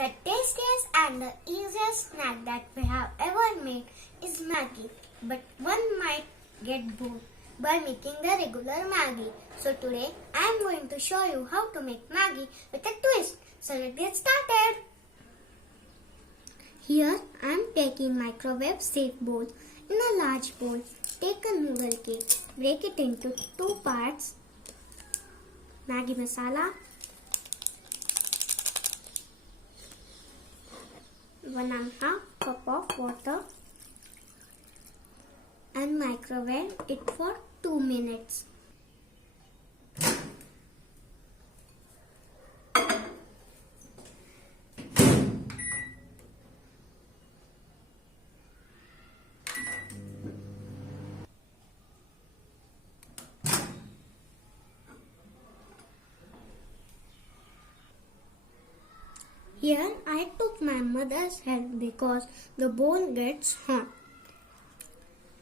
The tastiest and the easiest snack that we have ever made is Maggi. But one might get bored by making the regular Maggi. So today I am going to show you how to make Maggi with a twist. So let's get started. Here I am taking microwave safe bowl. In a large bowl, take a noodle cake. Break it into two parts. Maggi Masala, 1.5 cup of water, and microwave it for 2 minutes. Here I took my mother's help because the bowl gets hot.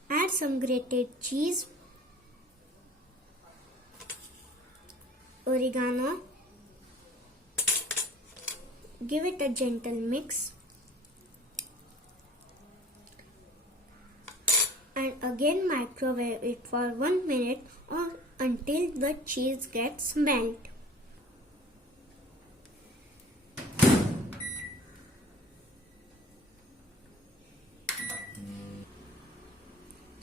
Add some grated cheese, oregano, give it a gentle mix, and again microwave it for 1 minute or until the cheese gets melt.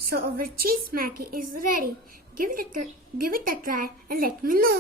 So our cheese Maggi is ready. Give it a try and let me know.